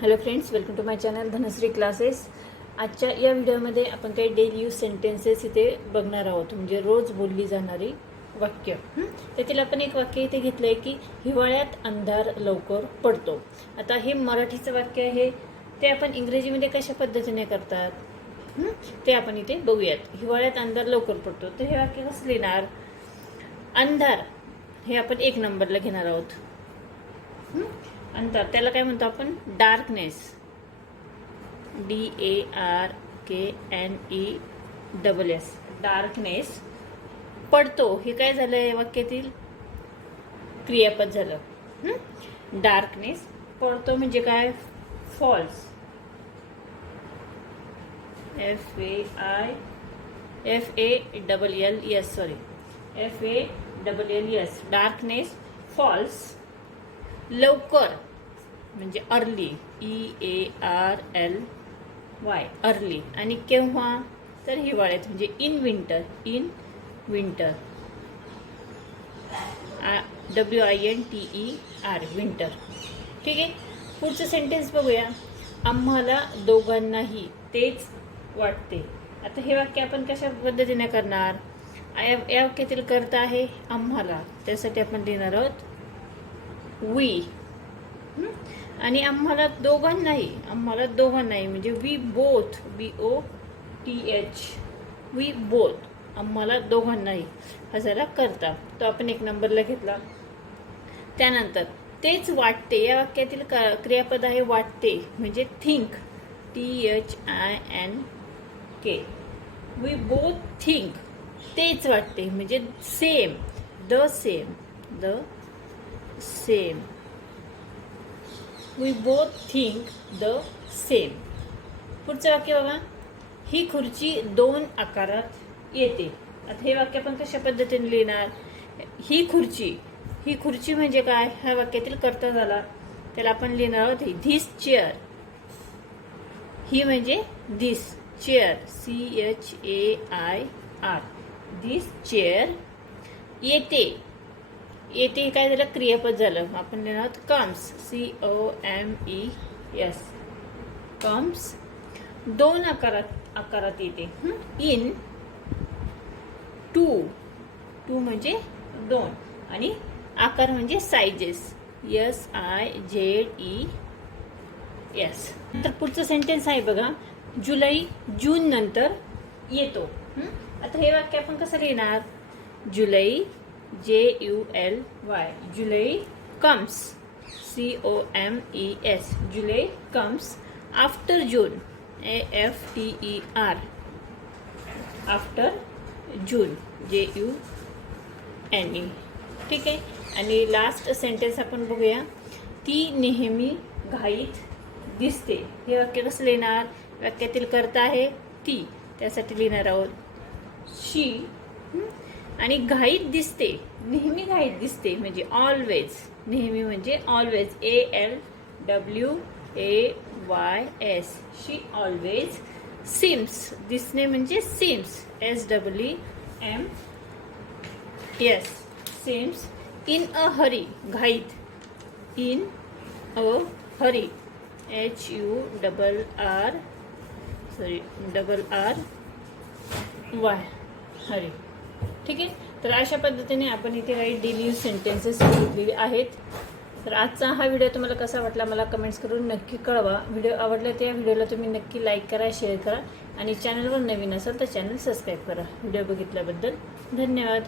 Hello friends welcome to my channel Dhanashree classes आजच्या या व्हिडिओमध्ये आपण काही डेली यूज सेंटेन्सेस इथे बघणार आहोत. म्हणजे रोज बोलली जाणारी वाक्य. त्यातील आपण एक वाक्य इथे घेतलं आहे की हिवाळ्यात अंधार लवकर पडतो. आता हे मराठीचं वाक्य आहे. ते आपण इंग्रजीमध्ये कशा पद्धतीने करतात? ते आपण इथे बघूयात. हिवाळ्यात अंधार लवकर पडतो. तर हे वाक्य कसं लिहिणार? अंधार हे आपण एक नंबरला घेणार आहोत. अंतर त्याला काय म्हणतो आपण? Darkness D A R K N E double S darkness पडतो. हे काय झालं या वाक्यातील? क्रियापद झालं. डार्कनेस पडतो म्हणजे काय? Falls F A I F A double L S sorry F A double L S darkness falls लवकर. म्हणजे early E A R L Y early. आणि केव्हा? तर हिवाळ्यात म्हणजे in winter in winter W I N T E R winter ठीक आहे? पुढचं सेंटेन्स बघूया. आम्हाला दोघांनाही तेच वाटते. आता हे वाक्य आपण कशा पद्धतीने करणार? या या वाक्यातील करता आहे आम्हाला. त्यासाठी आपण देणार आहोत वी आणि आम्हाला दोघांनाही आम्हाला दोघांनाही म्हणजे we both B O T H we both आम्हाला दोघांनाही हा झाला करता तो आपण एक नंबरला घेतला. त्यानंतर तेच वाटते या वाक्यातील क- क्रियापद आहे वाटते म्हणजे think T H I N K we both think तेच वाटते म्हणजे same the same the same we both think the same पुढचं वाक्य बघा. ही खुर्ची दोन आकारात येते. आता हे वाक्य आपण कशा पद्धतीने लिहिणार? ही खुर्ची. ही खुर्ची म्हणजे काय? ह्या वाक्यातील कर्ता झाला. त्याला आपण लिहिणार आहोत धिस चेअर ही म्हणजे this chair C H A I R this chair येते. येते काय झालं? क्रियापद झालं. आपण लिहिणार आहोत comes. C O M E S comes. दोन आकारात आकारात येते. इन. टू. टू म्हणजे दोन. आणि आकार म्हणजे sizes S I Z E S तर पुढचं सेंटेन्स आहे बघा. जुलै जून नंतर येतो. आता हे वाक्य आपण कसं लिहिणार? July J U L Y July comes C O M E S July comes after June A F T E R after June J U N E ठीक आहे? आणि लास्ट सेंटेन्स आपण बघूया. ती नेहमी घाईत दिसते. हे वाक्य कसं लिहिणार? वाक्यातील करता आहे ती. त्यासाठी लिहिणार आहोत. शी आणि घाईत दिसते. नेहमी घाईत दिसते म्हणजे ऑलवेज नेहमी म्हणजे always A L W A Y S she always seems दिसणे म्हणजे seems S W M yes seems in a hurry घाईत. In a hurry H U double R sorry double R Y hurry ठीक आहे? तर अशा पद्धतीने आपण इथे काही डेली सेंटेन्सेस घेतलेले आहेत. तर आजचा हा व्हिडिओ तुम्हाला कसा वाटला मला कमेंट्स करून नक्की कळवा. व्हिडिओ आवडला तर या व्हिडिओला तुम्ही नक्की लाईक करा शेअर करा. आणि चॅनलवर नवीन असाल तर चॅनल सबस्क्राईब करा. व्हिडिओ बघितल्याबद्दल धन्यवाद.